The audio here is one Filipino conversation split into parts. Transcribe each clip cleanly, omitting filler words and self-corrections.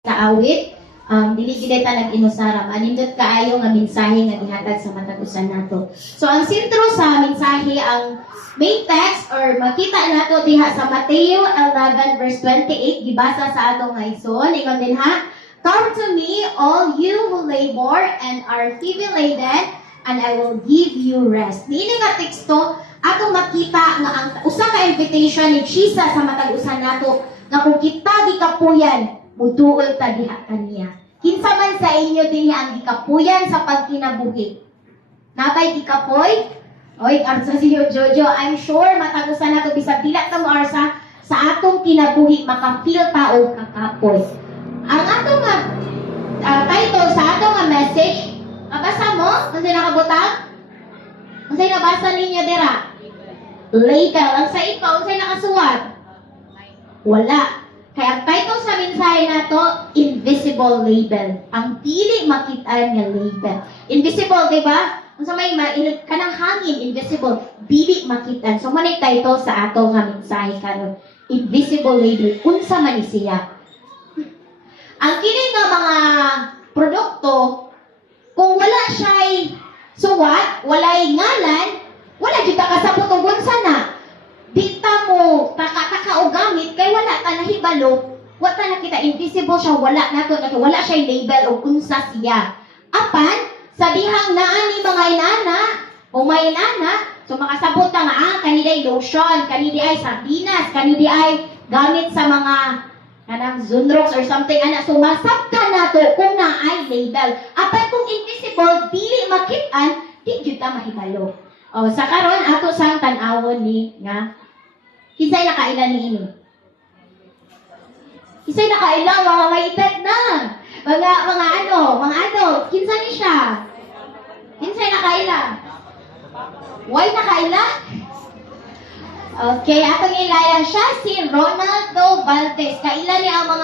sa awit, dili gid ta nag-inusara, manindot kaayo nga mensahe nga gihatag sa matag usa nato. So ang sentro sa mensahe, ang main text or makita nato diha sa Mateo 11 verse 28 gibasa sa atong nga igsoon. Ingon din ha, "Come to me, all you who labor and are heavy laden, and I will give you rest." Niini nga teksto atong makita nga ang usa ka invitation ni Jesus sa matag usa nato nga kung kita gikapuyan mutuol ta diha kaniya. Kinsa man sa inyo dinhi ang gikapuyan sa pagkinabuhi? Nabay gikapoy? Oy, arsa siyo Jojo, I'm sure matagusan nato bisag dila ta mo arsa sa atong kinabuhi makafeel ta og kakapoy. Ang atong title sa atong message, mabasa mo? Unsay nakabutang? Unsay nabasa ninyo dira? Label. Ang sa ikaw, unsay nakasuwat? Wala. Kaya ang title sa mensahe nato, invisible label. Ang dili makita nga label. Invisible, di ba? Kung sa may kanang hangin, invisible, dili makita. So, manay title sa ato nga mensahe karon, invisible label. Unsa man ni siya? Ang kini nga mga produkto, kung wala siya'y suwat, wala'y ngalan, wala jud ka kasabot og unsa na. Dita mo taka o gamit kay wala ta nahibalo, wa ta nakita, invisible siya, wala nato, wala siya label o unsa siya. Apan sa dihang naa ni mga inana o may inana, so makasabot ta nga kani day lotion, kani day sardinas, kani day gamit sa mga kanang Zunrox or something ana, so masabta nato kung naay label. Apan kung invisible, dili makit-an, di gyud ta mahibalo. O sa karon ato sang tan-awon ni nga kinsay nakailan ni ini? Kinsay nakailan mga may edad na? Mga ano, kinsa ni siya? Kinsay nakailan? Why nakailan? Okay, atong ilayan siya si Ronaldo Valdez. Kailan niya ang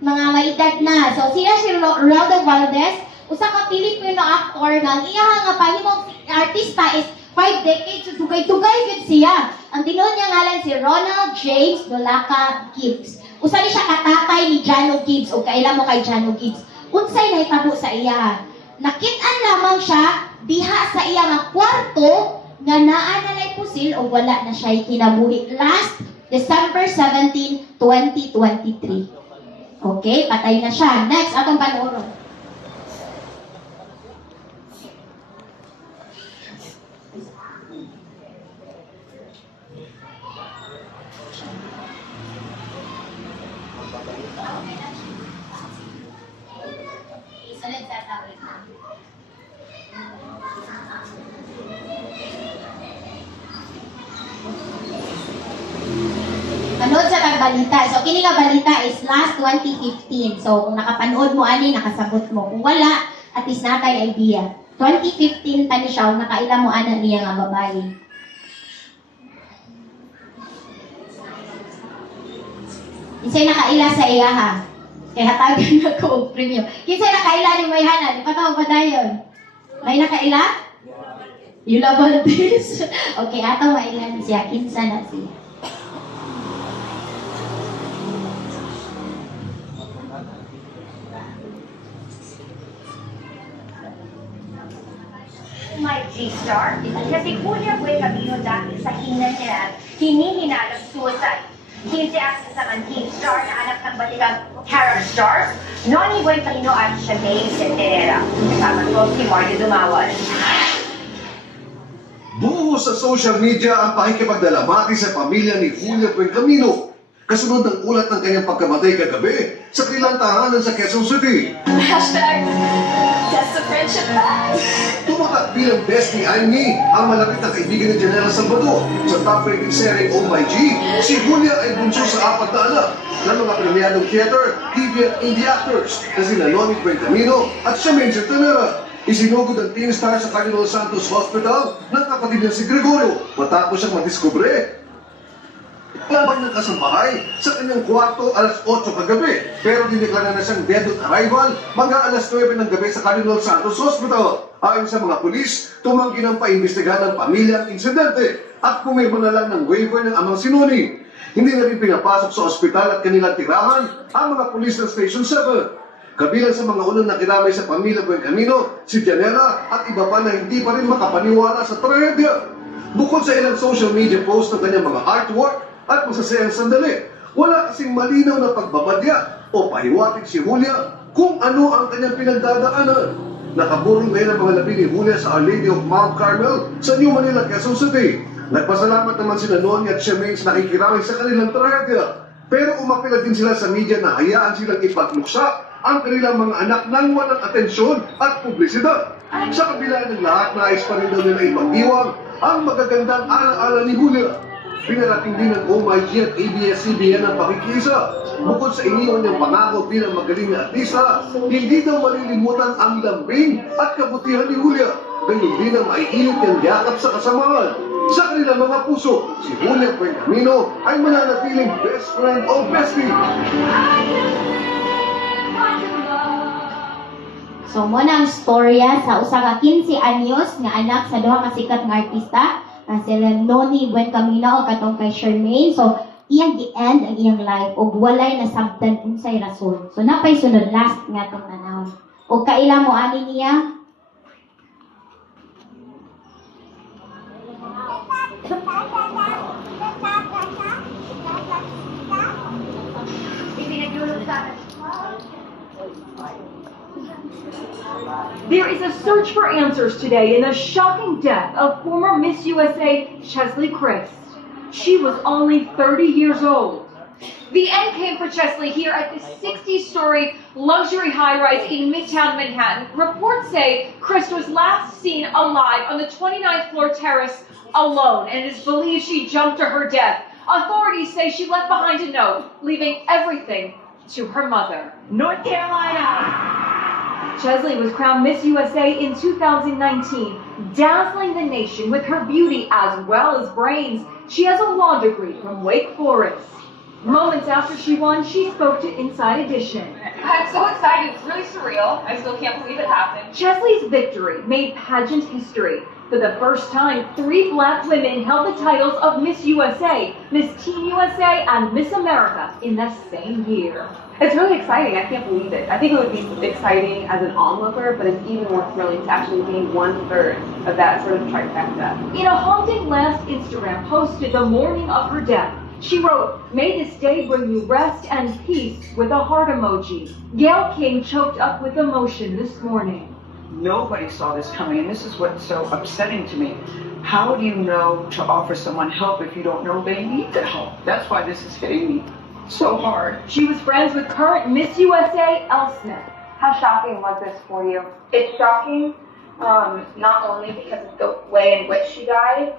mga may edad na. So sila si Ronaldo Valdez, usa ka Filipino actor nga iya nga pahimong artista is 5 decades, so tugay-tugay gid siya. Ang tinuod niya ngalan si Ronald James Dolaca Gibbs. Usa ni siya katatay ni Jano Gibbs o kailan mo kay Jano Gibbs. Unsay nahitabo sa iya? Nakit-an lamang siya diha sa iya nga kwarto nga naa na lay pusil o wala na siya kinabuhi last December 17, 2023. Okay, patay na siya. Next, atong panooron. Panood sa balita. So, kini nga balita is last 2015. So, kung nakapanood mo ani, nakasabot mo. Kung wala, at least natay idea. 2015 tani siya, kung nakaila mo ana niya nga babae. Kinsay nakaila sa iya ha? Kaya hatagan na ko og premium. Kinsay nakaila ni Mayhana? Di pa tawag pa dayon? May nakaila? Yula Valdez. Okay, ato mailan siya. Kinsa na siya? My G-Star, kasi Julia Buenavino dati sa hina niya, hinihinala suicide. 15 access naman G-Star na anak ng baligang Carol Stars, Noni Buenavino at Sinead Centenera. Kasama ko si Mario Dumawan. Buo sa social media ang pakikipagdalamati sa pamilya ni Julia Buenavino. Kasunod ng ulat ng kanyang pagkamatay kagabi sa kilang tahanan sa Quezon City. Hashtag, that's the friendship back. Tumatak bilang bestie Amy, ang malapit na kaibigan ni Janela Salvador. Sa top-rating series Oh My G, si Julia ay bunso sa 4 na anak ng mga premiadong theater, TV at indie actors na sina Noni Buenavino at Siamaine Centenera. Isinugod ang teen star sa Cardinal Santos Hospital ng kapatid niya si Gregorio matapos siyang madiskubre labang ng kasambahay sa kanyang kwarto alas 8 kagabi, pero dineklara na siyang dead on arrival mga alas 9 ng gabi sa Cardinal Santos Hospital. Ayon sa mga pulis, tumanggi ng paimbestigahan ng pamilya ang insidente at pumirma na lang ng waiver ng amang sinuni. Hindi na rin pinapasok sa ospital at kanilang tirahan ang mga pulis ng Station 7. Kabilang sa mga unang nakiramay sa pamilya Buencamino, si Janela at iba pa na hindi pa rin makapaniwala sa trahedya. Bukod sa ilang social media posts ng kanyang mga artwork at masasayang sandali, wala kasing malinaw na pagbabadya o pahiwatig si Julia kung ano ang kanyang pinagdadaanan. Nakaburong ngayon ang mga labi ni Julia sa Our Lady of Mount Carmel sa New Manila, Quezon City. Nagpasalamat naman sila Noni at Shemaine sa nakikiramay sa kanilang trahedya. Pero umapila din sila sa media na hayaan silang ipagluksa ang kanilang mga anak nang walang atensyon at publisidad. Sa kabila ng lahat, nais pa rin daw nila ipag-iwang ang magagandang alaala ni Julia. Pinarating din ng OMIG at ABS-CBN ang pakikiisa. Bukod sa iniwan niyang pangako bilang magaling na artista, hindi daw malilimutan ang lambing at kabutihan ni Julia. Ganyan din ang maiinit niyang yakap sa kasamahan. Sa kanilang mga puso, si Julia Buencamino ay mananatiling best friend o bestie. So mo na ang storya sa usa ka 15 anyos nga anak sa duha ka sikat nga artista, sila Noni Buencamino o katong kay Charmaine. So iyang gi-end ang iyang life ug walay nasabtan unsay rason. So napay sunod last nga tong nanawon. Ug kaila mo ani niya? Ipinaglulog sa akin. There is a search for answers today in the shocking death of former Miss USA Chesley Christ. She was only 30 years old. The end came for Chesley here at the 60-story luxury high-rise in Midtown Manhattan. Reports say Christ was last seen alive on the 29th floor terrace alone, and it is believed she jumped to her death. Authorities say she left behind a note, leaving everything to her mother. North Carolina. Chesley was crowned Miss USA in 2019, dazzling the nation with her beauty as well as brains. She has a law degree from Wake Forest. Moments after she won, she spoke to Inside Edition. I'm so excited. It's really surreal. I still can't believe it happened. Chesley's victory made pageant history. For the first time, 3 black women held the titles of Miss USA, Miss Teen USA, and Miss America in the same year. It's really exciting. I can't believe it. I think it would be exciting as an onlooker, but it's even more thrilling to actually be 1/3 of that sort of trifecta. In a haunting last Instagram posted the morning of her death, she wrote, "May this day bring you rest and peace," with a heart emoji. Gail King choked up with emotion this morning. Nobody saw this coming, and this is what's so upsetting to me. How do you know to offer someone help if you don't know they need the help? That's why this is hitting me so hard. She was friends with current Miss USA, Elle Smith. How shocking was this for you? It's shocking, not only because of the way in which she died,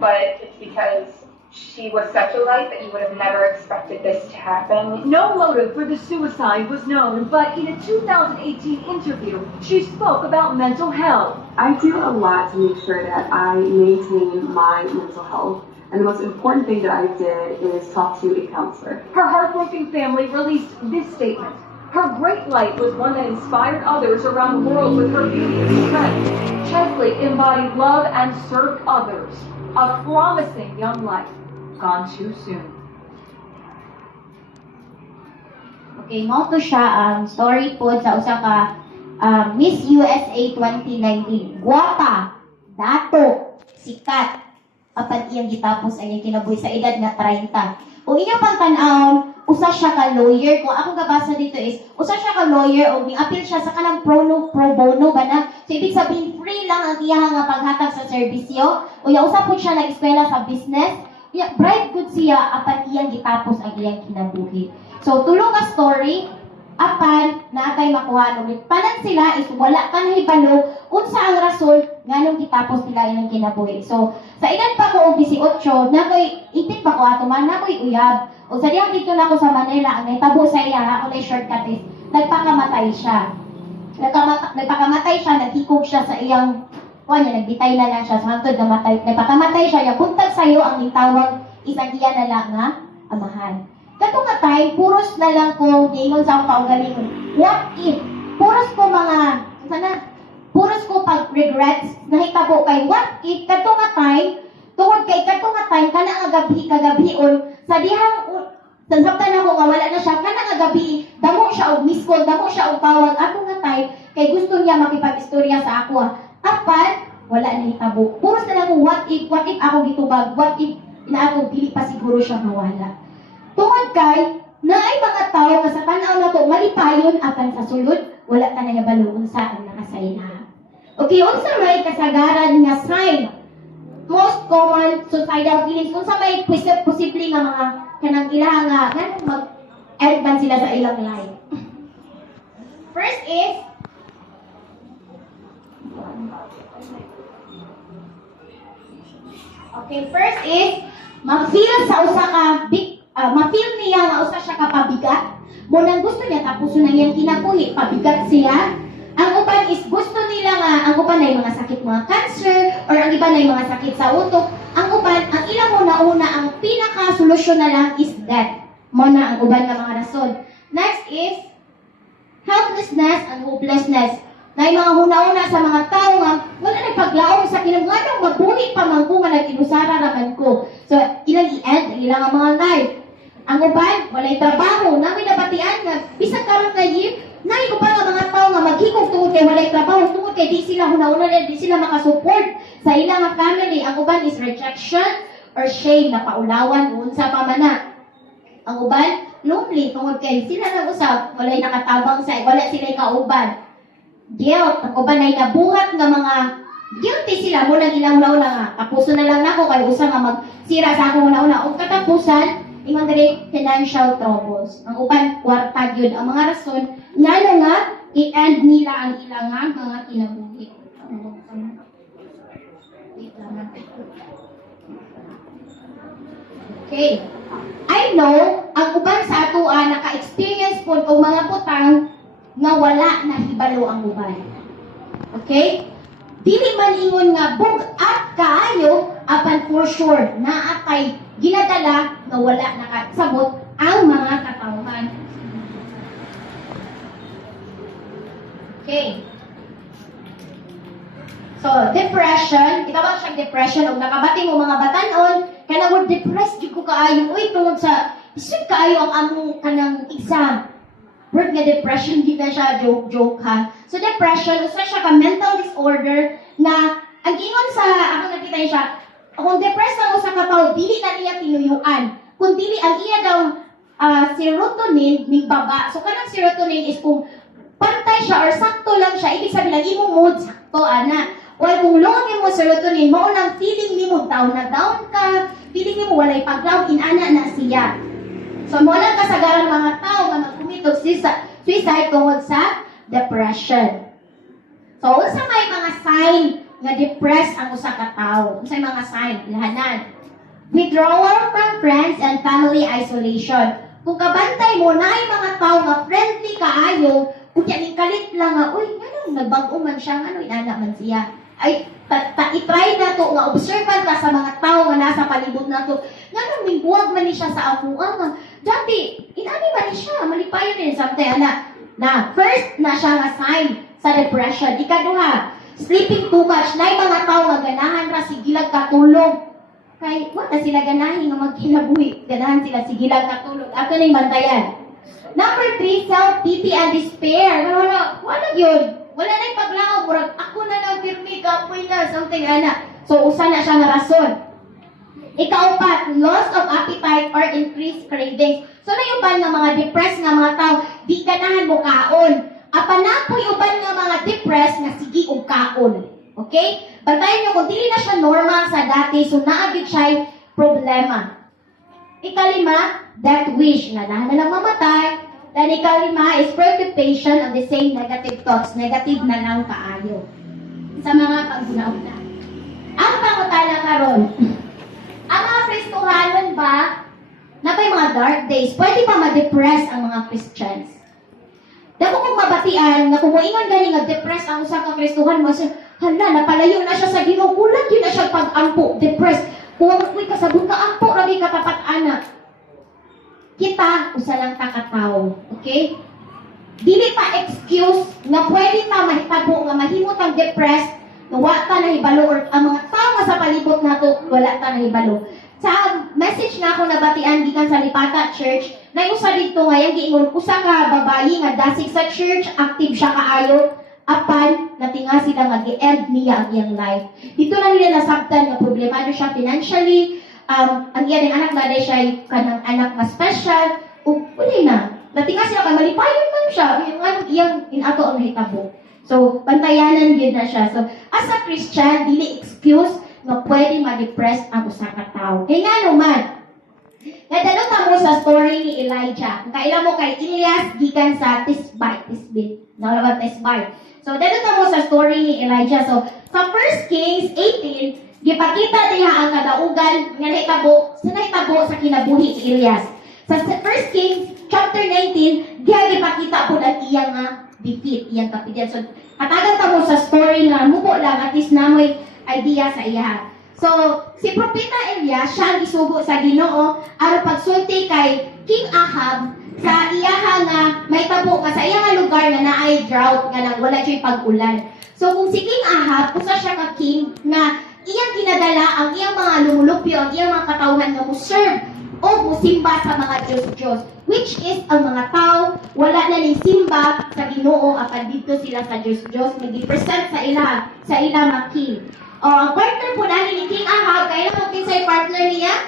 but it's because she was such a light that you would have never expected this to happen. No motive for the suicide was known, but in a 2018 interview, she spoke about mental health. I do a lot to make sure that I maintain my mental health. And the most important thing that I did is talk to a counselor. Her heartbroken family released this statement. Her great light was one that inspired others around the world with her beauty and strength. Chesley embodied love and served others. A promising young life gone too soon. Okay, mo to siya ang story po sa usa ka Miss USA 2019. Guwapa, dato, sikat, apan iyang gitapos ay iyang kinabuhi sa edad nga 30. Kung inyo pang tan-awon, usa siya ka lawyer. Kung ako gabasa dito is, usa siya ka lawyer o ni-appeal siya sa kanang pro bono ba na? So, ibig sabihin, free lang ang iyang nga paghatag sa serbisyo. O ya, usa po siya nag-eskwela sa business. Ya, bright good siya, apan iyang gitapos ang iyang kinabuhi. So, tulong ka story, apan naatay makuha nung panan sila is wala pa nahibalo unsa ang rason nganong gitapos nila ilang kinabuhi. So sa edad pa ko og 18 nakoy itik pa ko ato man nakoy uyab. O sa diyang dito na ko sa Manila ang nahitabo sa iya ako na shortcut is nagpakamatay siya. Nagpakamatay siya, naghikog siya sa iyang niya, nagbitay na lang siya sa hangtod na matay. Nagpakamatay siya, ya buntag sayo ang nitawag isang iya na lang nga amahan. Kato nga time, puros na lang ko dingon sa akong kaugalingon. What if? Puros ko mga, puros ko pag regrets, nahitabo kay what if? Kato nga time, tungod kay kato nga time, kana nga kagabi-on, sa dihang sabtan ako nga wala na siya kana nga gabi damo siya og miss call, damo siya og tawag ato nga tay kay gusto niya makipag-istorya sa ako. Apat wala na hitabo. Puro sa lang what if ako gitubag, what if na ako dili pa siguro siya mawala. Tungod kay naay mga tao nga sa tan-aw na to malipayon apan sa sulod wala ta na hibalo unsa ang nakasayna. Okay, unsa may kasagaran nga sign? Most common suicidal feelings unsa may posible nga mga kanang ilaha nga nganong mag-end man sila sa ilang life. First is first is ma-feel sa usa ka ma-feel niya nga usa siya ka pabigat. Mo nang gusto niya tapos na iyang kinabuhi, pabigat siya. Ang uban is gusto nila nga ang uban ay mga sakit mga cancer or ang iba ay mga sakit sa utok. Ang uban, ang ilang una ang pinaka-solusyon na lang is death. Mo na ang uban nga mga rason. Next is helplessness and hopelessness. Na mga huna-una sa mga tao nga wala na paglaom sa kinabungan mabuhi pa man ko nga nag-inusara raman ko. So, ilang i-end ang ilang mga life. Ang uban, walay trabaho, namin nabatian nga bisag karon nga year, naay ko pa nga mga tao nga maghigog tungod kay walay trabaho, tungod kay di sila huna-una di sila makasupport sa ilang mga family. Ang uban is rejection or shame na paulawan unsa pa man na. Ang uban, lonely tungod kay sila nang usab, walay nakatabang sa wala sila kauban. Guilt, ang uban ay nabuhat nga mga guilty sila mo nang ilang una nga. Tapuso na lang nako kay usa nga magsira sa akong una-una ug katapusan ingon diri financial troubles. Ang uban kwarta gyud ang mga rason ngano nga i-end nila ang ilang mga kinabuhi. Okay. I know ang uban sa atoa naka-experience pod og mga butang nga wala na hibalo ang uban. Okay? Dili man ingon nga bug-at kaayo apan for sure naatay ginadala nga wala nakasabot ang mga katawhan. Okay. So, depression, itawag siyang depression og nakabati mo mga batanon kana mo depressed gyud ko kaayo uy tungod sa isip kaayo ang among kanang exam. Word nga depression, di na siya joke ha. So depression, usa siya ka mental disorder na ang ingon sa ako nakita niya siya, kung depressed ang usa ka tao, dili na niya tinuyuan. Kung dili ang iya daw serotonin ning baba. So kanang serotonin is kung pantay siya or sakto lang siya, ibig sabihin lang imong mood sakto ana. O kung low mo serotonin, mao nang feeling nimo down na down ka, feeling nimo walay paglaw inana na siya. So, mo lang kasagaran mga tao nga magkumitog suicide tungod sa depression. So, unsa may mga sign nga depressed ang usa ka tawo? Unsa may mga sign? Lahanan. Withdrawal from friends and family isolation. Kung kabantay mo na ay mga tao nga friendly kaayo, kung yan kalit lang nga, uy, anong nagbago man siya, ano inana man siya. Ay, i-try na to, nga observant ka sa mga tao nga nasa palibot na to. Nga mingguwag man siya sa ako, dati, inani man siya, malipayon din something, na first na siya nga sign sa depression. Ikaduha, sleeping too much, na mga tao nga ganahan ra sigilag katulog. Kay, wala sila ganahin nga magkinabuhi, ganahan sila sigilag katulog. Ako na yung bantayan. Number 3, self-pity and despair. Wala yun. Wala na yung paglangaw, murag ako na lang pirmi, kapoy na, something So, usa na siya nga rason. Ika-4, loss of appetite or increased cravings. So, na yung uban nga mga depressed nga mga tao, di ganahan mo kaon. Apa na po yung uban nga mga depressed nga sige og kaon. Okay? Bantayan nyo, kung dili na siya normal sa dati, so naagit siya problema. Ika-5, death wish, nga na lang mamatay. Then ika-5 is preoccupation of the same negative thoughts. Negative na lang kaayo. Sa mga pag-una-una. Ang pangutala karon, ang mga Kristohanon ba, na may mga dark days, pwede pa ma-depress ang mga Christians. Dako kong mabatian, na kung moingon gani nga depress ang usa ka Kristohan, hala, napalayo na siya sa Ginoo, kulang yun na siya pag-ampo, depressed. Kung amoy kasabot ka, ampo, ragi katapat anak. Kita, usa lang takataw. Okay? Dili pa excuse na pwede ta mahitabo nga mahimot ang depressed, na wala ta nahibalo or ang mga tao nga sa palibot nato wala ta nahibalo. sa message na ako nabatian gikan sa Lipata Church, na usa dito nga yung giingon, usa ka babayi nga dasig sa church, active siya kaayo, apan natinga sila nga gi-end niya ang iyang life. Dito na nila nasabtan nga problemado siya financially, ang iyang anak na siya kanang anak nga special, o wala na. Natinga sila kay malipayon man siya, iyang inato ang hitabo. So, bantayanan yun na siya. So, as a Christian, dili excuse nga pwede ma-depress ang usa ka tao. Kaya nga naman, nadalo ta mo sa story ni Elijah. Kung kaila mo kay Elias, gikan sa Tisbit. Nawala ba Tisbit? So, dalo ta mo sa story ni Elijah. So, sa 1 Kings 18, gipakita niya ang kadaugan nga nahitabo sa kinabuhi ni Elias. Sa 1 Kings chapter 19, diya gipakita po ang iyang defeat, iyang kapitian. So, katagan ta mo sa story nga, mupo lang, at least namoy idea sa iya. So, si Propeta Elias, siya ang isugo sa Ginoo aron pagsulti kay King Ahab sa iyaha nga may tabo nga sa iyaha lugar nga naay drought nga nang wala siya pag-ulan. So, kung si King Ahab, usa siya ka king nga iyang ginadala ang iyang mga lumulupyo, ang iyang mga katawhan nga mo-serve o musimba sa mga Diyos-Diyos, which is ang mga tao wala na ni simba sa Ginoo apan dito sila sa Diyos-Diyos nag-present sa ila mga king. O ang partner po natin ni King Ahab, kaya mo kinsay partner niya?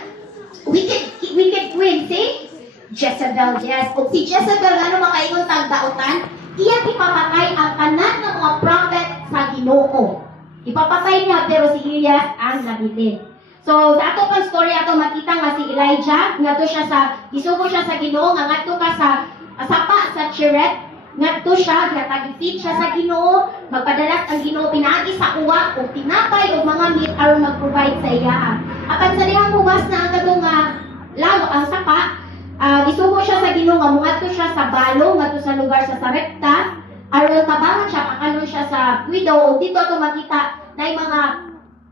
Wicked queen, si Jezebel, yes. O si Jezebel ano makaingon tag daotan, iya ipapatay ang tanan ng mga prophet sa Ginoo. Ipapatay niya pero si Elias ang nabilin. So, sa ato pang story ato makita nga si Elijah, isugo siya sa Ginoo, nga ngadto ka sa sapa sa Cheret, ngadto siya, gatagifit siya sa Ginoo, magpadalas ang Ginoo pinaagi sa uwa o tinapay o mga meat aron mag-provide sa iya. Apan sa dihang huwas na ang kadong lago ang sapa, isugo siya sa Ginoo nga mungadto siya sa balo, ngadto sa lugar sa Sarepta, aron tabangan siya, pakanon siya sa widow, o dito ato makita na yung mga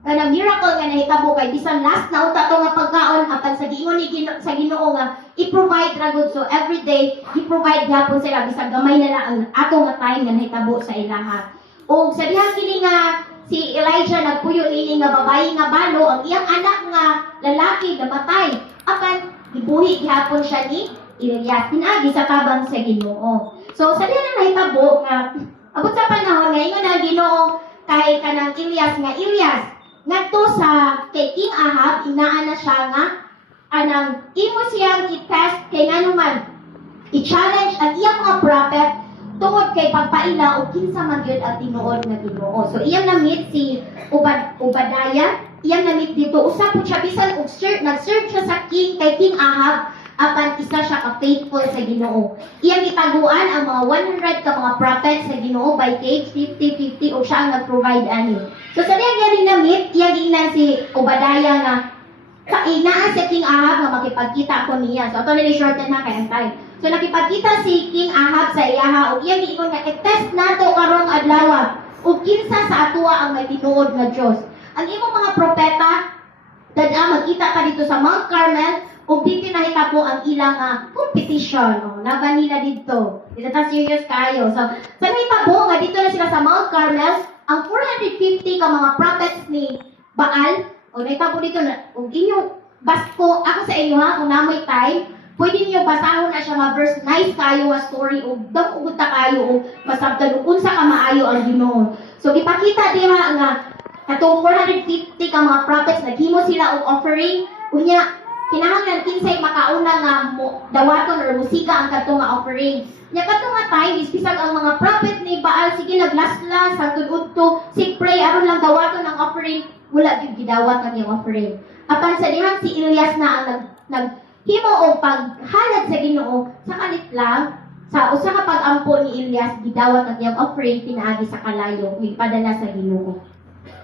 miracle nga nahitabo kay bisan last na uta to nga pagkaon apan sa giingon ni sa Ginoo nga i-provide ra gud, so every day i-provide gyapon sila bisan gamay na lang ang ato nga time nga nahitabo sa ilaha. O sa dihang kini nga si Elijah nagpuyo ini nga babayi nga balo, ang iyang anak nga lalaki namatay apan gibuhi gyapon siya ni Elias pinaagi sa tabang sa Ginoo. So sa dihang nahitabo nga abot sa panahon nga ingon ang Ginoo kay kanang Elias nga Elias ngadto sa kay King Ahab, inaan na siya nga anang imo siyang i-test kay nga naman i-challenge ang iyang mga prophet tungod kay pagpaila o kinsa man gyud ang tinuod nga Ginoo. So iyang na-meet si Obadiah, iyang na-meet dito usa po siya bisan og nag-serve siya sa king kay King Ahab apan isa siya ka faithful sa Ginoo. Iyang gitaguan ang mga 100 ka mga prophets sa Ginoo by cage 50-50 o siya ang nag-provide ani. So sa diyang yan na-meet, iyang ina si Obadiah nga kainaan si King Ahab nga makipagkita ko niya. So ito nili shorten na kay ang time. So nakipagkita si King Ahab sa iyaha o iyang giingon nga i-test nato karong adlaw ug kinsa sa atoa ang may tinuod nga Dios. Ang imong mga propeta magkita pa dito sa Mount Carmel kung dito nahitabo ang ilang competition, laban nila dito. Dito ta serious kayo. So, sa nahitabo nga dito na sila sa Mount Carmel, ang 450 ka mga prophets ni Baal, o nahitabo dito na, kung inyo, basko, ako sa inyo kung namoy time, pwede niyo basahon na siya nga verse, nice kayo nga story, o damugot ta kayo, o masabtan, o unsa ka maayo ang Ginoo. So, ipakita diha nga, katong 450 ka mga prophets, naghimo sila og offering, unya, kinahanglan kinsay makauna nga dawaton or musika ang kadto nga offering. Nya kadto nga time ispisag ang mga prophet ni Baal sige naglaslas sa tudto sig pray aron lang dawaton ang offering, wala gyud gidawat ang iyang offering. Apan sa dihang si Elias na ang naghimo og paghalad sa Ginoo sa kalit lang sa usa ka pag-ampo ni Elias gidawat ang iyang offering pinaagi sa kalayo ipadala sa Ginoo.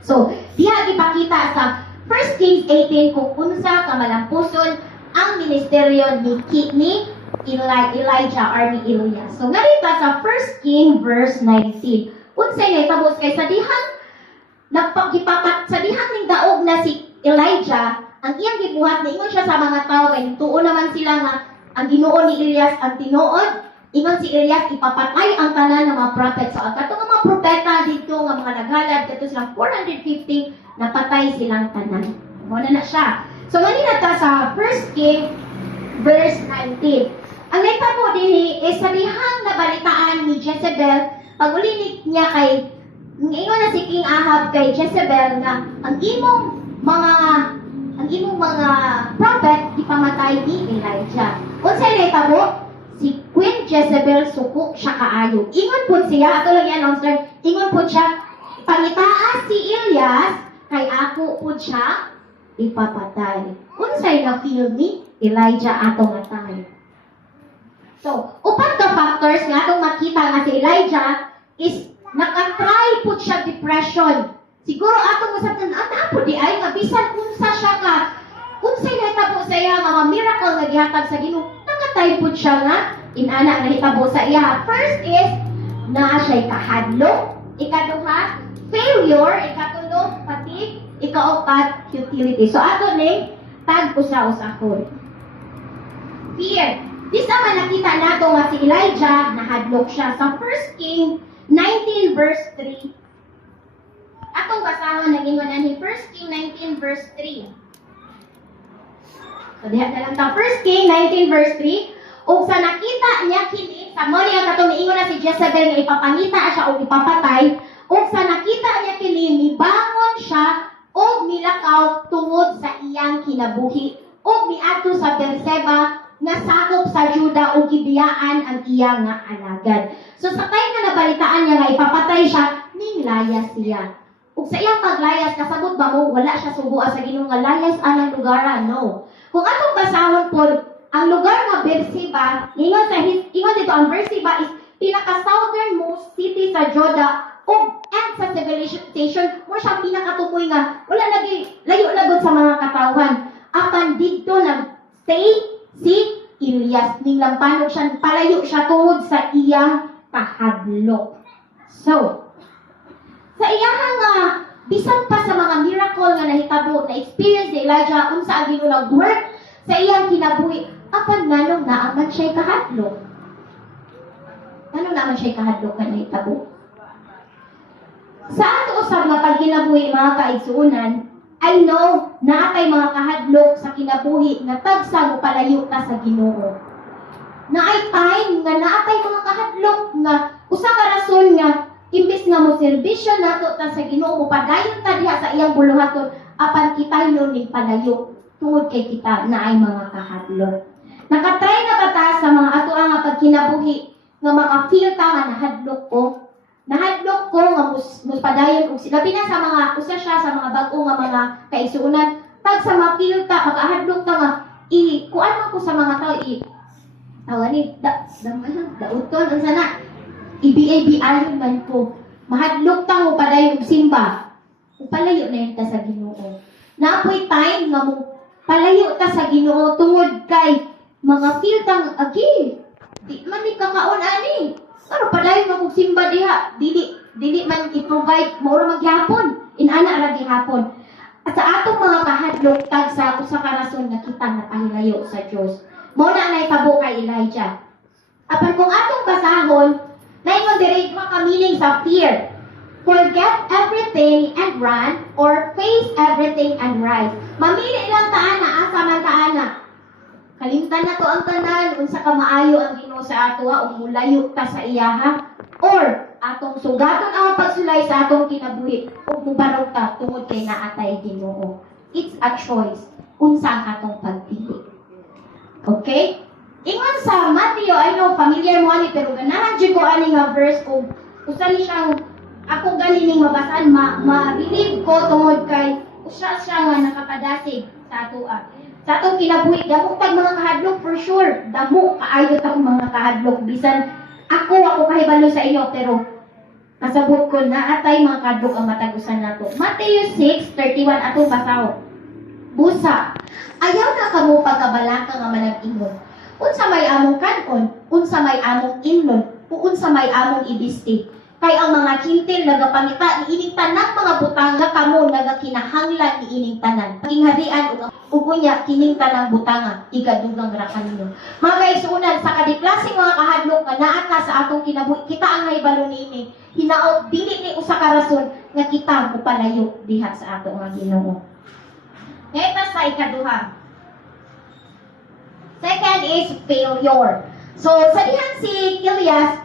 So diha gipakita sa 1 Kings 18 kung unsa ka malampuson ang ministeryo ni Elijah or ni Elias. So narita sa 1 King verse 19. Unsay nahitabo kay sa dihang sa dihang ning daog na si Elijah, ang iyang gibuhat na ingon siya sa mga tao kay tuon naman sila nga ang Ginoo ni Elias ang tinuod. Ingon si Elias ipapatay ang tanan ng mga prophet. So ang katong mga propeta dito nga mga naghalad kato silang 450 napatay silang tanan. Muna na siya. So ganina ta sa 1 King verse 19. Ang nahitabo din is sa dihang nabalitaan ni Jezebel pag ulinik niya kay ngayon na si King Ahab kay Jezebel na ang imong mga prophet ipamatay ni Elijah. Unsay nahitabo? Si Queen Jezebel suko siya kaayo. Ingon po siya, ato lang yan, Monster. Ingon po siya, pangitaas si Elias, kay ako po siya ipapatay. Unsay na feel ni Elijah atong atay. So, upat ka factors nga atong makita nga si Elijah is nakatry po siya depression. Siguro atong masabtan, po di ay nga bisan unsa siya ka, unsay nahitabo sa iya nga miracle nga gihatag sa Ginoo. Nakatay po siya nga inana nahitabo sa iya. First is naa siya kahadlok, ikaduha failure, ikatulo pati ikaupat futility. So ato ning tag usa-usahon. Fear. Di sa man nakita nato nga si Elijah nahadlok siya sa 1 King 19 verse 3. Atong basahon nang ingon ani 1 King 19 verse 3. So diha na lang ta 1 King 19 verse 3. Ug sa nakita niya kini sa mo niya katong ingon na si Jezebel nga ipapangita siya o ipapatay, ug sa nakita niya kini mibangon siya ug milakaw tungod sa iyang kinabuhi ug miadto sa Berseba nga sakop sa Juda ug gibiyaan ang iyang nga alagad. So sakay nga nabalitaan niya nga ipapatay siya, ninglayas siya. Ug sa iyang paglayas kasabot ba mo wala siya subuan sa Ginoo nga layas anang lugar, no. Kung atong basahon po ang lugar nga Berseba, ingon dito ang Berseba is pinaka southernmost city sa Juda ug and sa civilization mo siya pinakatukoy nga wala lagi layo lagod sa mga katawan. Apan didto nag-stay si Elias ning lampanog siya palayo siya tungod sa iyang kahadlok. So, sa iyang nga bisan pa sa mga miracle nga nahitabo na experience ni Elijah unsa ang Ginoo nag-work sa iyang kinabuhi, apan nganong naaman siya kahadlok. Nganong naaman siya kahadlok nga nahitabo? Sa ato usab nga pagkinabuhi mga kaigsuonan, I know na atay mga kahadlok sa kinabuhi nga tagsa mo palayo ta sa Ginoo. Naay time nga naatay mga kahadlok nga usa ka rason nga imbes nga mo serbisyo nato ta sa Ginoo mo padayon ta diha sa iyang buluhaton apan kita ning palayo tungod kay kita naay mga kahadlok. Nakatry na ba ta sa mga ato nga pagkinabuhi nga maka-feel ta nga nahadlok ko? Nahadlok ko nga muspadayon og labi na sa mga usa siya sa mga bag-o nga mga kaigsuonan tag sa mapil ta makahadlok ta nga kuan man ko sa mga tao tawani dauton unsa na ibi-ayon man ko mahadlok ta mo padayon og simba palayo na yun ta sa Ginoo. Naapoy time nga mo palayo ta sa Ginoo tungod kay mga feel tang agi di man ni kakaon ani. Pero padayon mo simba diha, dili man i-provide mo ra maghapon, inana ra gihapon. At sa atong mga kahadlok tag sa usa ka rason nga kita napahilayo sa Dios. Mao na nahitabo kay Elijah. Apan kung atong basahon, naingon diri ka meaning sa fear. Forget everything and run or face everything and rise. Mamili lang taan na asa man taan na. Kalimtan na to ang tanan, unsa ka maayo ang Ginoo sa ato ug mulayo ta sa iyaha or atong sugaton ang pagsulay sa atong kinabuhi ug mubarog ta tungod kay naatay Ginoo. It's a choice unsa ang atong pagpili. Okay? Ingon sa Matthew, I know familiar mo ani pero ganahan jud ko ani nga verse ug usa ni siyang ako galing mabasan ma-believe ko tungod kay usa siya nga nakapadasig sa atoa. Sa atong kinabuhi, damo pag mga kahadlok for sure. Damo kaayo tang mga kahadlok. Bisan ako kahibalo sa inyo, pero kasabot ko na atay mga kahadlok ang matagusan nato. Matthew 6:31 atong basaho. Busa, ayaw na kamo pagkabalaka nga manag-ingon. Unsa may among kanon, unsa may among inlon, unsa may among ibisti. Kay ang mga kintil nagapangita ni ining tanang mga butang nga kamo nagakinahanglan ni ining tanan. King harian ug unya kining tanang butanga igadugang ra kanino. Mga kaigsuonan sa kadiklaseng mga kahadlok nga naa ka sa atong kinabuhi, kita ang nahibalo niini. Hinaot dili ni usa ka rason nga kita mopalayo diha sa ato nga Ginoo. Ngayon sa ikaduha. Second is failure. So, sa dihan si Elias,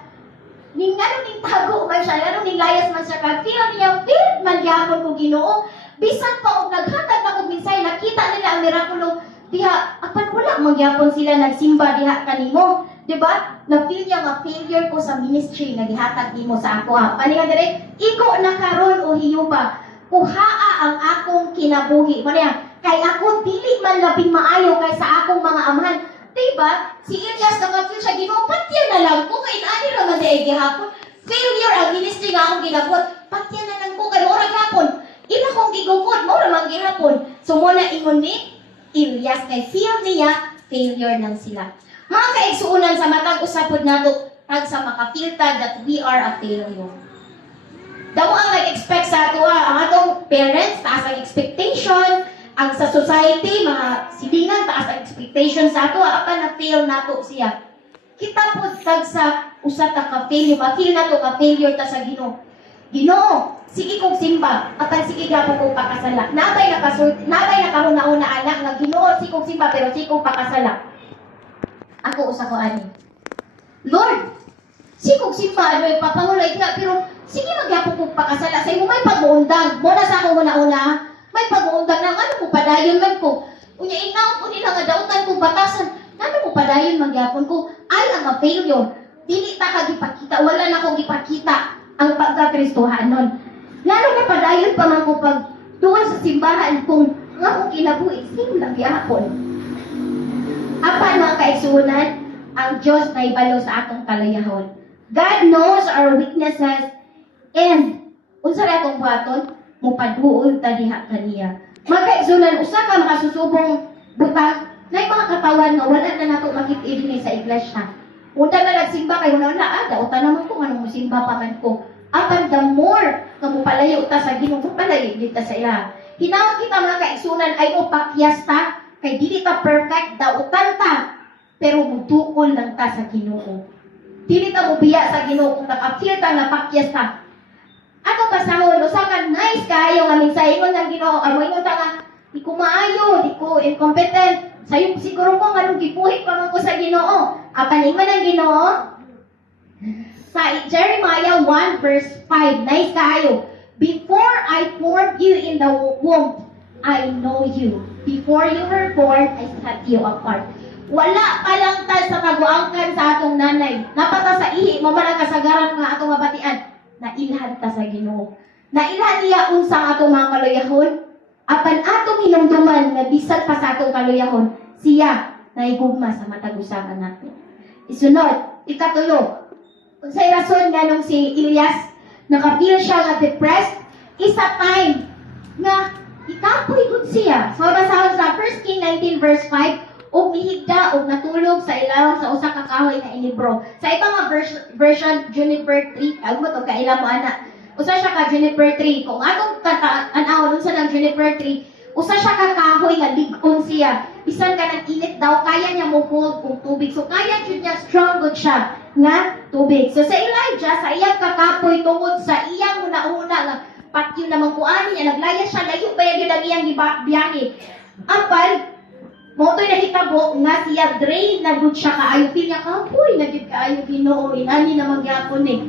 ning tago man siya, ning layas man siya, kag feel niya, feel man gyapon ko Ginoo. Bisan pa og naghatag na og minsay, nakita nila ang mirakulo diha, apan wala magyapon sila nagsimba diha kanimo. Diba? Na-feel niya nga failure ko sa ministry na gihatag nimo sa ako. Paninga dire, iko na karon o hiyuba. Kuhaa ang akong kinabuhi. Maniya, kay ako dili man labing maayo kay sa akong mga amahan. Diba? Si Elias nakafeel siya, Ginoo, patyan na lang ko, kay ani ra man day gihapon. Failure ang ministry nga akong ginabot. Patyan na lang ko kay ora gihapon. Ila kong gigugod, ora man gihapon. So muna ingon ni Elias kay feel niya failure lang sila. Mga kaigsuunan sa matag usapod nato tag sa makafilta that we are a failure. Damo ang nag-expect sa ato ang atong parents, taas ang expectation, ang sa society, mga silingan, taas ang expectation sa ato, apan na-fail nato siya. Kita po tag sa usa ta ka failure, ma-feel nato ka failure ta sa Ginoo. Ginoo, sige kong simba, apan sige gyapon kong pakasala. Nabay nakahuna-una anak nga Ginoo, sige kong simba pero sige kong pakasala. Ako usa ko ani. Lord, sige kong simba ano ipapangulay ka pero sige magyapon kong pakasala sa imo may pag-uundang. Mo na sa ako una-una, may pag-uundang nang ano ko padayon man ko. Unya inaw ko nila nga dautan kong batasan. Ano ko padayon magyapon ko? Ay ang failure. Dili ta ka gipakita, wala na akong gipakita ang pagka-Kristohanon. Ngano na padayon pa man ko pag tuon sa simbahan kung nga akong kinabuhi, sino lang gyapon. Apa mga kaigsuunan, ang Diyos na ibalo sa atong kalayahon. God knows our weaknesses and unsa ra akong buhaton, mupaduol ta diha kaniya. Mga kaigsuunan, usa ka makasusubong butang, nay mga katawan nga wala na nato makit dinhi sa iglesia. Unta na nagsimba kay wala uta naman ko anong musimba pa man ko. Apan the more nga mupalayo ta sa Ginoo, mupalayo dita sa iya. Hinawag kita mga kaigsuunan ay mo pakyas ta kay dili ta perfect dautan ta pero mutukol lang ta sa Ginoo. Dili ta mubiya sa Ginoo kung nakafeel ta nga pakyas ta. Ato pasahon usa ka nice kaayo nga minsay ingon ng Ginoo amo ingon ta nga di ko maayo, di ko incompetent. Sayo siguro ko nga gipuhit pa man ko sa Ginoo. Apan ingon ng Ginoo sa Jeremiah 1 verse 5 nice kaayo. Before I formed you in the womb, I know you. Before you were born, I set you apart. Wala pa lang ta sa kaguangkan sa atong nanay. Napata sa ihi, mamala kasagaran nga atong mabatian. Nailhan ta sa Ginoo. Nailhan niya unsang atong mga kaluyahon. Apan atong hinumduman nga bisan pa sa atong kaluyahon, siya naigugma sa matag usapan nato. Isunod, ikatulo. Unsay rason nga nung si Elias nakafeel siya nga depressed, isa time nga ikapoy gud siya. So basahon sa 1 King 19 verse 5, og mihigda og natulog sa ilaw sa usa ka kahoy nga inibro. Sa iba nga version Juniper 3, agmo to kaila mo ana. Usa siya ka Juniper 3. Kung atong an-awon unsa nang Juniper 3, usa siya ka kahoy nga lig-on siya. Bisan ka ng init daw kaya niya mo hold kung tubig. So kaya jud niya strong gud siya nga tubig. So sa Elijah sa iyang kakapoy tungod sa iyang una-una nga patyo namang kuani niya, naglaya siya, layo pa yung ang iyang biyahe. Apan, moto'y nahitabo nga siya drain na good siya kaayo. Feel niya, kapoy, nagit kaayo Ginoo, inani na magyapon eh.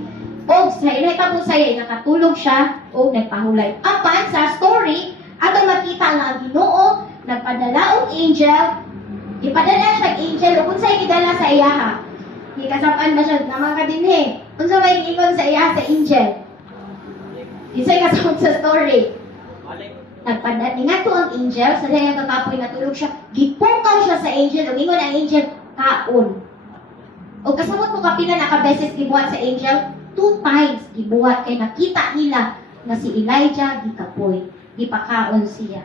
O, sa nahitabo sa'yo, nakatulog siya, o nagpahulay. Apan, sa story, atong makita nga ang Ginoo, nagpadala og angel, ipadala siya angel, o kung sa'yo gidala sa iyaha. Ikasapan ba siya, naman ka din eh. Kung sa may ingon sa iyaha sa angel, isa'y kasama sa story. Nagpadala nga to ang angel, sa dahil kakapoy natulog siya, gipukaw siya sa angel, o ingon ang angel, kaon. O kasamot mo kapila nakabeses gibuhat sa angel, 2 times gibuhat, kay nakita nila na si Elijah gikapoy, gipakaon siya.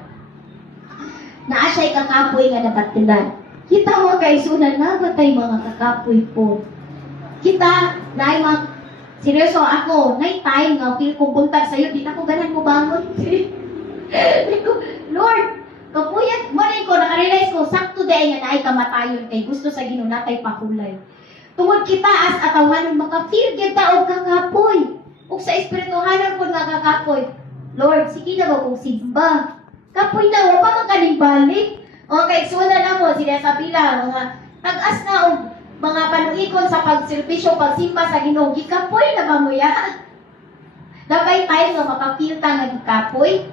Naa siya'y kakapoy nga nabatilan. Kita mo kaisunan, nabatay mga kakapoy po. Kita, naay mga seryoso ako, nay time nga, feel kong buntag sa'yo, di na ko ganan mo bangon. Lord, kapuyat, malay ko, nakarealize ko, sakto day nga naay kamatayon kay gusto sa Ginoo natay pakulay. Tungod kita as atawan, maka-feel kita og kakapoy. Ug sa espirituhanan ko nga kakapoy. Lord, sige na ba kong simba? Kapoy na, wa pa man kaning balik. Okay, so na mo, sinasabi lang, mga tag-as na og mga panuikon sa pagserbisyo, pagsimba sa Ginoo, gikapoy na ba mo yan? Dabay time nga makapil ta nga gikapoy.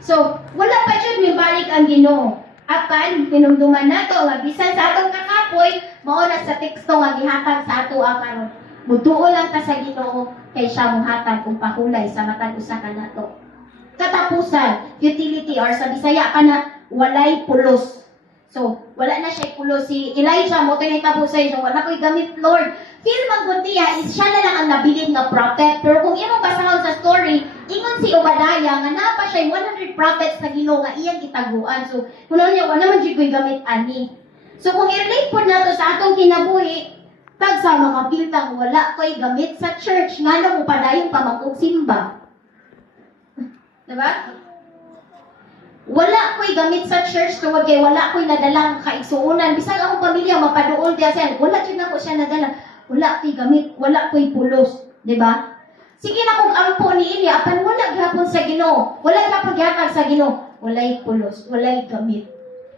So, wala pa jud may balik ang Ginoo. Apan pinumduman nato nga bisan sa atong kakapoy, mao na sa teksto nga gihatag sa ato karon. Mutuo lang ta sa Ginoo kay siya mohatag og pahulay sa matag usa ka nato. Katapusan, utility or sa Bisaya ka na walay pulos. So, wala na siya pulos. Si Elijah mo tinitabo sa iyo, wala ko'y gamit Lord. Feel magbuti is siya na lang ang nabilin nga prophet. Pero kung imong basahon sa story, ingon si Obadiah nga napa siya 100 prophets na Ginoo nga iyang gitaguan. So, kuno niya wala man jud ko'y gamit ani. So, kung i-relate po nato sa atong kinabuhi, tag sa mga piltang wala ko'y gamit sa church, ngano mo padayon pa magsimba. Diba? Wala ko'y gamit sa church tungod kay wala ko'y nadalang kaigsuunan. Bisag akong pamilya mapaduol diya siya, wala jud nako siya nadala. Wala ko'y gamit, wala ko'y pulos, di ba? Sige na kung ampo ni Ili, apan wala gihapon sa Ginoo. Wala gihapon gihatag sa Ginoo. Walay pulos, walay gamit.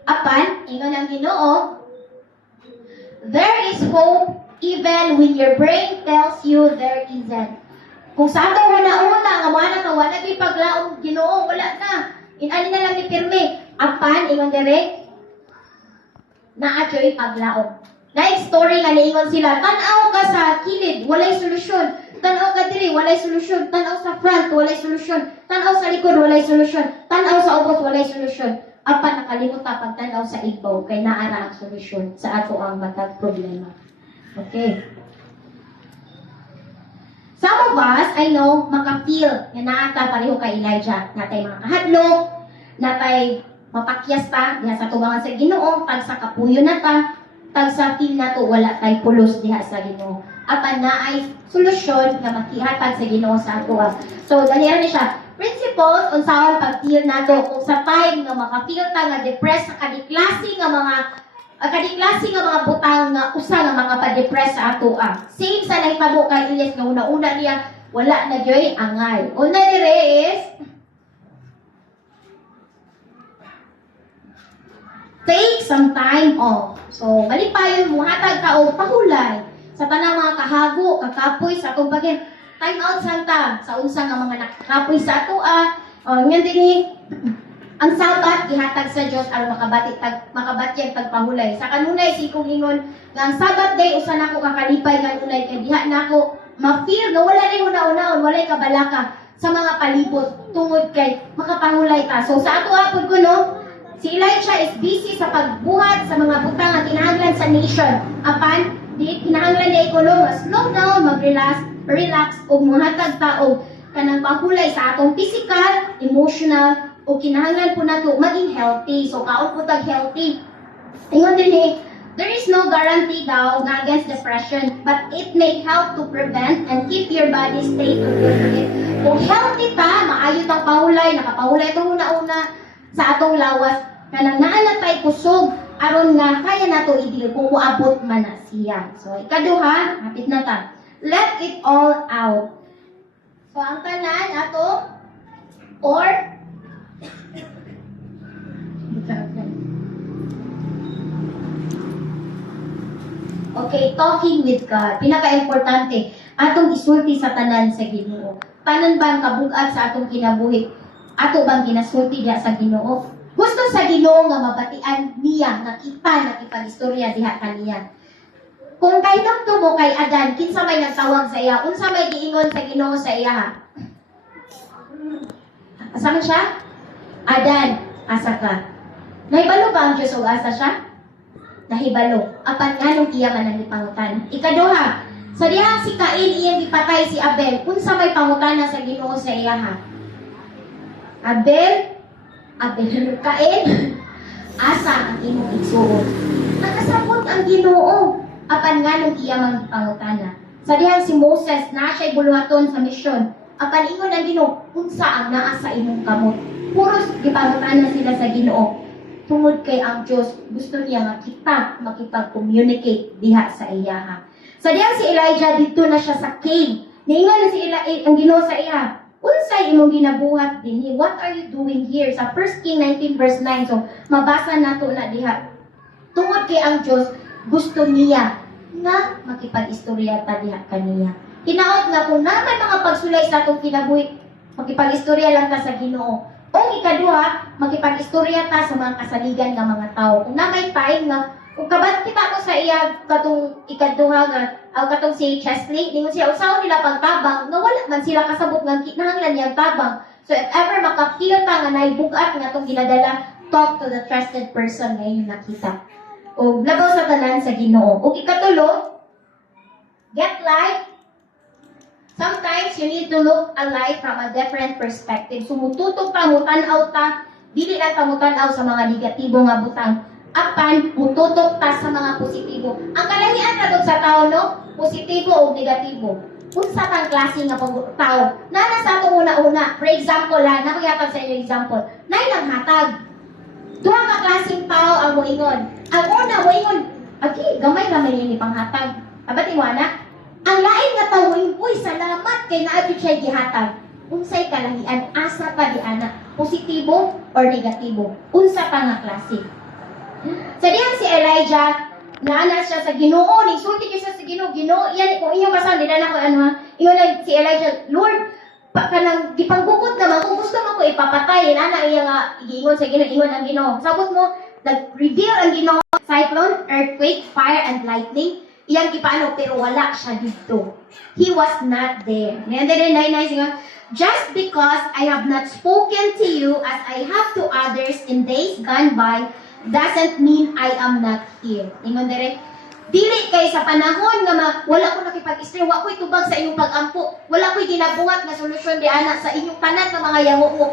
Apan, ingon ang Ginoo, there is hope even when your brain tells you there isn't. Kung sa atong una-una, nga mga na wala ko'y paglaong Ginoo, wala na. Inali na lang ni Pirme. Apan, ingon dire, naadyo'y paglaong. Like story nga niingon sila, tanaw ka sa kilid, walay solusyon. Tanaw ka diri, walay solusyon. Tanaw sa front, walay solusyon. Tanaw sa likod, walay solusyon. Tanaw sa ubos, walay solusyon. Apan nakalimot ta pag tanaw sa ibaw, kay naara ang solusyon sa ato ang matag problema. Okay. Some of us, I know, maka-feel nga naata pareho kay Elijah. Natay mga kahadlok, natay mapakyas ta, diha sa tubangan sa Ginoo, tag sa kapuyo na ta, tag sa feel na to, wala tay pulos diha sa Ginoo. Apan na ay solusyon nga makihatag sa Ginoo sa ato. So, dali ni siya. Principles unsaon pag-feel nato kung sa time nga maka-feel ta nga depressed sa kadiklase nga mga butang nga usa nga mga pa-depress sa ato. Same sa nahitabo kay Elias nga una-una niya wala na gyoy angay. Una dire is take some time off. So, malipayon mo hatag ka og pahulay sa tanang mga kahago, kakapoy sa atong pagin. Time out santa sa unsa nga mga nakakapoy sa ato. Ngayon din ang Sabat ihatag sa Dios aron makabatyag pagpahulay. Sa kanunay si kong ingon nga ang Sabat day usa nako kakalipay kanunay kay diha nako ma-feel nga wala na una-unaon, walay kabalaka sa mga palibot tungod kay makapahulay ta. So sa ato apod ko no, si Elijah is busy sa pagbuhat sa mga butang nga kinahanglan sa nation. Apan di kinahanglan niya ikulong, slow down, relax ug mohatag ta og kanang pahulay sa atong physical, emotional o kinahanglan po nato maging healthy. So, kaon po tag healthy. Ingon din there is no guarantee daw na against depression, but it may help to prevent and keep your body state of good. Kung healthy ta, maayo tang pahulay, nakapahulay itong una-una sa atong lawas, kanang naa na tay kusog, aron nga kaya nato i-deal kung muabot man na siya. So, ikaduha, hapit na ta. Let it all out. So, ang tanan ato, or okay, talking with God. Pinaka-importante, atong isulti sa tanan sa Ginoo. Tanan ba ang kabugat sa atong kinabuhi? Ato bang ginasulti diha sa Ginoo? Gusto sa Ginoo nga mabatian niya, nakita, nakipag-istorya diha kaniya. Kung kay dokto mo kay Adan, kinsa may nagtawag sa iya? Unsa may giingon sa Ginoo sa iya? Asa man siya? Adan, asa ka? Nahibalo ba ang Diyos o asa siya? Nahibalo. Apan nganong iya man ang ipangutan. Ikaduha, sa diha si Cain iyang gipatay si Abel. Unsa may pangutana sa Ginoo sa iya ha? Abel, Cain, asa ang imong igsuon? Nakasabot ang Ginoo. Apan nganong iya man pangutana. Sa diha si Moses na siya'y buluhaton sa misyon. Apan ingon ang Ginoo, unsa ang naa sa imong kamot? Puros gipangutana sila sa Ginoo. Tungod kay ang Diyos, gusto niya makipag-communicate diha sa iya. Sa diha si Elijah, dito na siya sa cave. Niingon na ang Ginoo sa iya, Unsay imong ginabuhat dinhi? What are you doing here? Sa 1 King 19 verse 9. So, mabasa nato na diha. Tungod kay ang Dios gusto niya na makipag-istorya ta diha kaniya. Hinaot nga kung naman mga pagsulay sa atong kinabuhi, makipag-istorya lang ta sa Ginoo. O ikaduha, makipag-istorya ta sa mga kasaligan nga mga tao. Kung namay time nga kung kabat kita ko sa iya katong ikaduha nga katong si Chesley, ningon siya usaw nila pagtabang nga wala man sila kasabot nga kinahanglan niyang tabang. So if ever makafeel ta nga naibugat nga tong ginadala, talk to the trusted person nga inyong nakita. O labaw sa tanan sa Ginoo. O ikatulo, get life. Sometimes you need to look at life from a different perspective. So mututok ta, mutanaw ta, dili lang ta mutanaw sa mga negatibo nga butang. Apan, mututok ta sa mga positibo. Ang kalahian na sa tao, no? Positibo o negatibo. Kung sa kang klase nga tao, nana sa atong una-una, for example lang, napagyatag sa inyo example, nailang hatag. Duha ka klaseng tao ang moingon. Ang una, moingon, okay, gamay-gamay yun ipanghatag. Abati mo, anak? Ang lain nga tao, uy, salamat kay naabit siya gihatag. Unsay kalahian, asa pa di anak? Positibo or negatibo? Unsa pa nga klase? Sa diyang si Elijah, naanas siya sa Ginoo, nagsulti siya sa Ginoo, Ginoo, yan, kung inyong kasama, di na ako, ingon lang si Elijah, Lord, kanang gipanggukot naman, kung gusto mo ko ipapatay, nana iya nga, igingon sa Ginoo, ingon ang Ginoo. Sabot mo, nag-reveal ang Ginoo, cyclone, earthquake, fire, and lightning, iyang gipaano, pero wala siya dito. He was not there. And then, just because I have not spoken to you as I have to others in days gone by, doesn't mean I am not here. Ingon dire, dili kay sa panahon nga wala ko nakipag-istorya, wa ko'y tubag sa inyong pag-ampo, wala ko'y ginabuhat nga solusyon di ana sa inyong tanan nga mga yawo mo.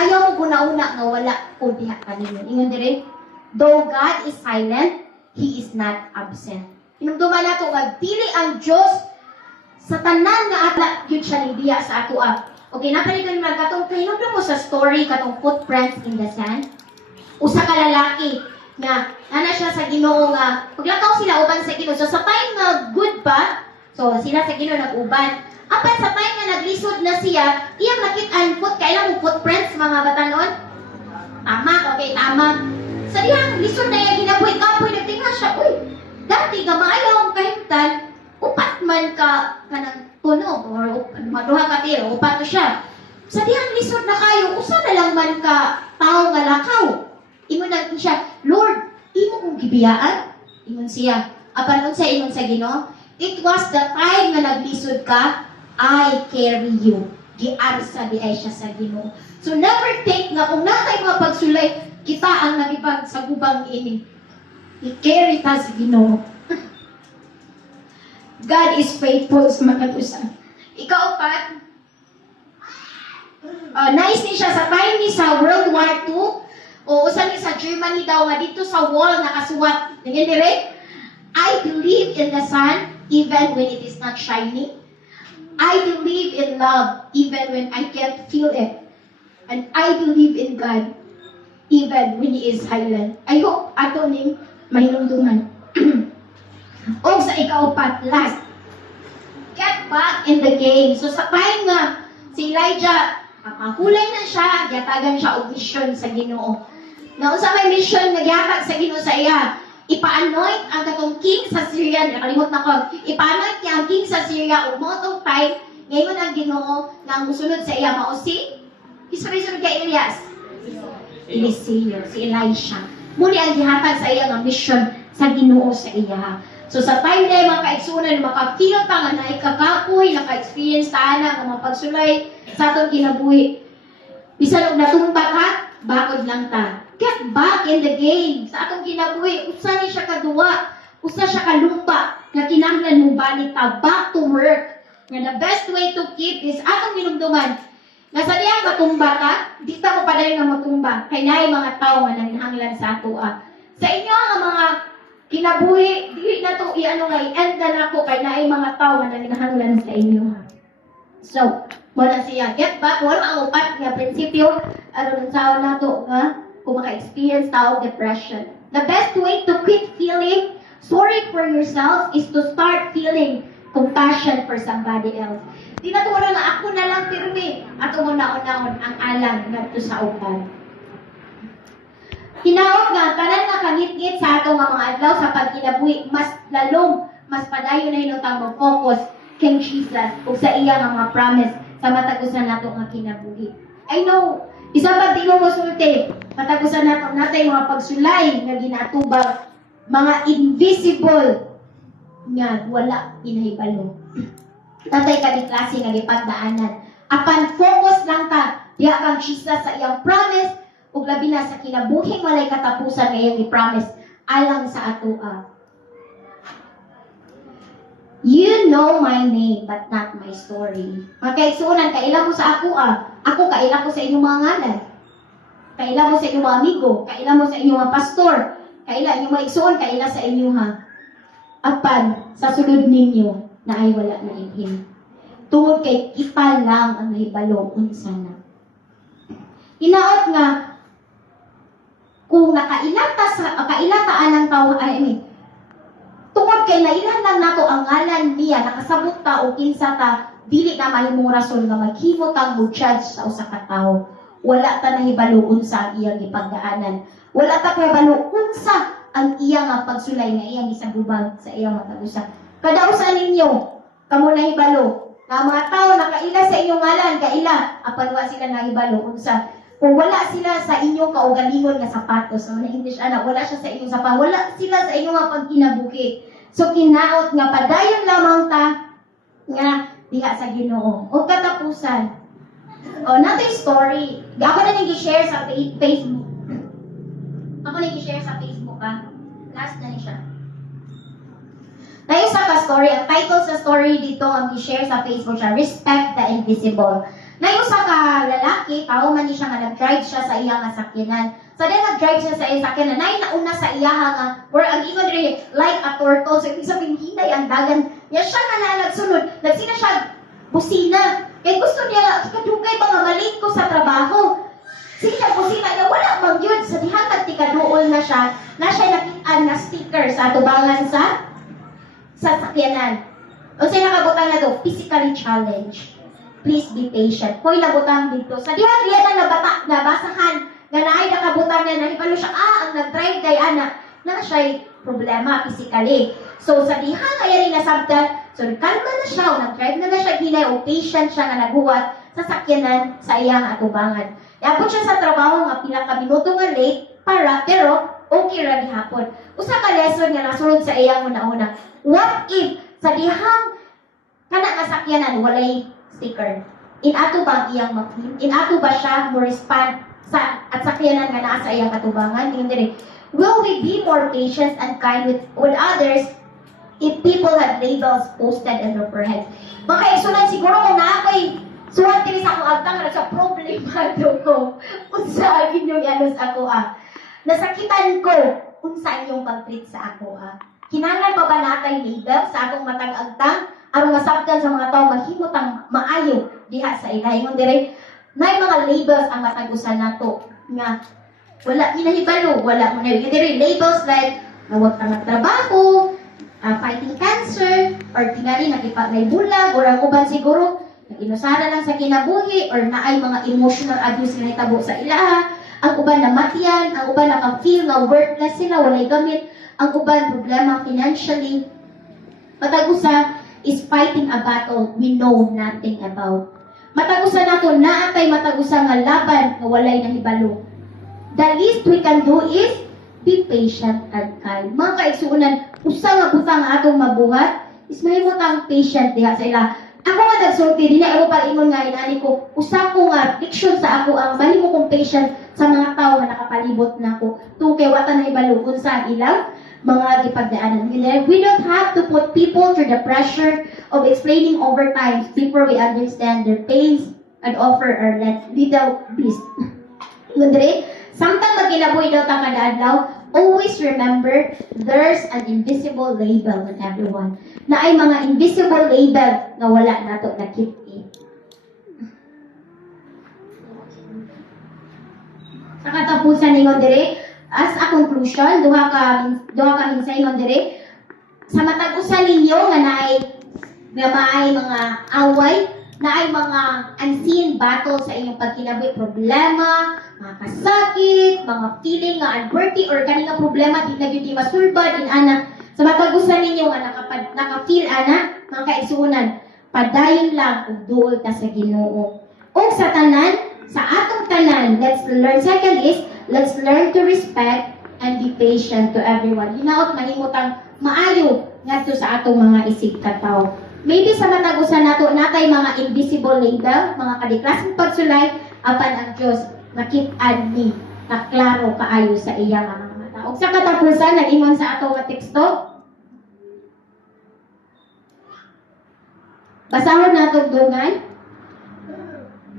Ayaw mo guna-una nga wala ko diha kaninyo. Ingon dire, though God is silent, He is not absent. Hinumduman nato nga dili ang Dios sa tanan nga atla gyud siya ni diya sa ato Okay, napalit ko naman katong hinumdum mo sa story katong footprints in the sand. Usa ka lalaki nga ana siya sa Ginoo nga paglakaw sila uban sa Ginoo. So sa time nga good pa, so sila sa Ginoo nag-uban. Apan sa time nga naglisod na siya, iyang nakit-an kailang footprints mga batanon. Tama, okay, tama. Sa diyang lisod na iyang ginabuhi, kapoy nagtinga siya, uy, dati nga maayaw ang kahimtan, upat man ka kanang tunog or maduha ka tiro, upat siya. Sa diyang lisod na kayo, usa na lang man ka tao nga lakaw. Ingon na siya, Lord, imo kong gibiyaan? Ingon siya. Apan sa ingon sa Ginoo, it was the time nga naglisod ka, I carry you. Giarsa di ay siya sa Ginoo. So never think nga kung natay mga pagsulay, kita ang nagipagsagubang ini. I-carry ta sa Ginoo. God is faithful sa mga tusan. Ika-upat, nice ni siya sa time ni sa World War II, o usan ni sa Germany daw nga dito sa wall nakasuwat. Tingin dire, I believe in the sun even when it is not shining. I believe in love even when I can't feel it. And I believe in God even when He is silent. I hope ato ning mahinumduman. O sa ika-upat, last, get back in the game. So sa time nga si Elijah, kapahulay na siya, yatagan siya og mission sa Ginoo. Na unsa may mission nga gihatag sa Ginoo sa iya, ipa-anoint ang katong king sa Syria, nakalimot na ko, ipa-anoint niya ang king sa Syria ug mo tong time ngayon ang Ginoo nga musunod sa iya mao si sunod kay Elias. Eliseo, si Elisha. Muli ang gihatag sa iya nga mission sa Ginoo sa iya. So sa time na mga kaigsunan, maka-feel ta nga naikakapoy, naka-experience ta na nga mapagsulay sa atong kinabuhi. Bisan og natumpa ka, bakod lang ta. Get back in the game. Sa atong kinabuhi, usa ni siya kaduwa, usa siya kalumpa, nga kinahanglan mo balik ta, back to work. Nga the best way to keep is atong ginumduman. Nga sa diya matumba ka, di ta mo pa dahil nga matumba. Kaya naay mga tao nga nanghanglan sa ato. Sa inyo ang mga kinabuhi, dili na to i-ano nga, i-end na ako kaya naay mga tao nga nanghanglan sa inyo. So, wala siya. Get back, wala ang upat nga prinsipyo, aron sa na to nga, kung maka-experience tao depression. The best way to quit feeling sorry for yourself is to start feeling compassion for somebody else. Di na to wala nga ako na lang pirmi. Ato mo naon-naon ang alang ngadto sa uban. Hinaot nga tanan nga kangit-ngit sa ato nga mga adlaw sa pagkinabuhi, mas lalong mas padayon na hinutang mo focus kay Jesus ug sa iya nga mga promise sa matagusan nato nga kinabuhi. I know, isa pa di mo mosulti, matagusan nato natay mga pagsulay nga ginatubag, mga invisible nga wala inahibalo. Natay ka di klase nga gipagdaanan. Apan focus lang ka diha kang Jesus sa iyang promise ug labi na sa kinabuhing walay katapusan nga iyang i-promise alang sa atoa. You know my name, but not my story. Magkaigsunan, kaila mo sa ako Ako, kaila ko sa inyong mga ngalan. Kaila mo sa inyong mga amigo. Kaila mo sa inyong mga pastor. Kaila inyong mga igsuon, kaila sa inyong apan sa sulod ninyo na ay wala na inhim. Tungod kay kita lang ang nahibalo unsa na. Hinaot nga, kung kailataan ng tao, tungod kay nailan lang nato ang ngalan niya, nakasabot ta o kinsa ta, dili na mahimong rason nga maghimo tang mo-judge sa usa ka tawo. Wala ta nahibalo unsa ang iyang gipagdaanan. Wala ta kahibalo unsa ang iyang pagsulay nga iyang isagubang sa iyang matagusan. Kada usa ninyo, kamo nahibalo nga mga tawo nakaila sa inyong ngalan, kaila apan wa sila nahibalo unsa. Kung wala sila sa inyong kaugalingon nga sapatos, na English wala siya sa inyong sapatos, wala sila sa inyong mga pagkinabuhi. So kinaot nga padayon lamang ta nga diha sa Ginoo. O katapusan. O natin story. Ako na nang i-share sa Facebook. Ako na i-share sa Facebook Last na ni siya. Isa ka story. Ang title sa story dito ang i-share sa Facebook siya, Respect the Invisible. Usa ka lalaki, tao man ni siya nga nag-drive siya sa iyang sakyanan. So then nag-drive siya sa iyang sakyanan, nauna sa iya nga, or ang ingon rin, like a turtle. So ibig sabihin, hinay ang dagan. Niya siya nga nagsunod. Nagsina siya, busina. Kaya gusto niya, kadugay ba nga malit ko sa trabaho. Sige siya, busina niya, wala mang yun. Sa dihatag tikaduol na siya nakitaan na sticker sa tubangan sa sakyanan. O siya nakabutang na to, physically challenged. Please be patient. Hoy, nabutang dito. Sa diha na nabasahan, nga naay nakabutang na nahibalo siya, ang nag-drive kay ana, na siya'y problema physically. So, sa diha kaya rin nasabtan, so, kalma na siya, o nag-drive na siya, hinay, o patient siya nga naguwat sa sakyanan sa iyang atubangan. Iabot siya sa trabaho nga pila ka minuto nga late, pero okay ra gihapon. Usa ka lesson nga nasulod sa iyang una-una. What if sa dihang kana nga sakyanan walay sticker? Inato ba ang iyang makin? Inato ba siya mo respond sa at sakyanan nga naa sa iyang katubangan? Hindi. Will we be more patient and kind with others if people had labels posted in their foreheads? Makaisunan siguro kung naakoy suwat kini sa akong agtang na sa problemado ko. Unsa inyong yanos ako nasakitan ko unsa inyong pag-treat sa ako Kinahanglan pa ba natay label sa akong matang agtang aron masabtan sa mga tawo mahimot ang maayo diha sa ilahi. Ingon dire nay mga labels ang matagusan nato nga wala minahibalo, wala mo na dire labels like nawag ka nagtrabaho, fighting cancer, or tingali nakipag bulag, or ang uban siguro nag-inusara lang sa kinabuhi, or naay mga emotional abuse nga hitabo sa ilaha. Ang uban na matiyan, ang uban naka-feel na worthless sila, walay gamit, ang uban problema financially. Matagusa is fighting a battle we know nothing about. Matagusa nato naatay matagusa nga laban nga walay nahibalo. The least we can do is be patient and kind. Mga kaigsuunan, usa nga butang nga atong mabuhat is mahimot ang patient diha sa ila. Ako nga nagsulti, di na ako palingon nga inani ko, usa ko nga diction sa ako ang mahimo kong patient sa mga tao nga nakapalibot na ko. Kay wata na ibalukon sa ilang mga gipagdaanan. We don't have to put people through the pressure of explaining over time before we understand their pains and offer our little beast. Gundre, samtang magkinabuhi daw ta kada adlaw, always remember there's an invisible label on everyone. Na ay mga invisible label na wala nato nakita. Sa katapusan ningon dire, as a conclusion, duha ka minsay ningon dire, sa matag-usa ninyo nga maay mga away, na ay mga unseen battle sa inyong pagkinabuhi, problema, mga kasakit, mga feeling nga unworthy or kaning problema di na gyud masulbad inana sa matagusan ninyo nga naka-feel ana mga kaigsuonan, padayon lang ug duol ta sa Ginoo. Ug sa tanan, sa atong tanan, let's learn to respect and be patient to everyone. Hinaot mahimutang maayo ngadto sa atong mga isig katawo. Maybe sa matagusan nato natay mga invisible label, mga kadiklaseng pagsulay apan ang Dios makit-an ni na klaro kaayo sa iya nga mga mata. Ug sa katapusan nag-ingon sa ato nga teksto. Basahon nato dungan.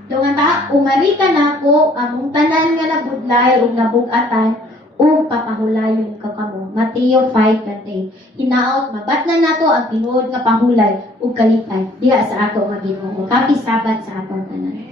Dungan ta, umari ka nako among tanan nga nabudlay ug nabug-atan ug papahulayon ka kamo. Mateo 5:10. Hinaot mabatnan nato ang tinuod nga pahulay ug kalipay diha sa ato nga Ginoo. Happy Sabbath sa atong tanan.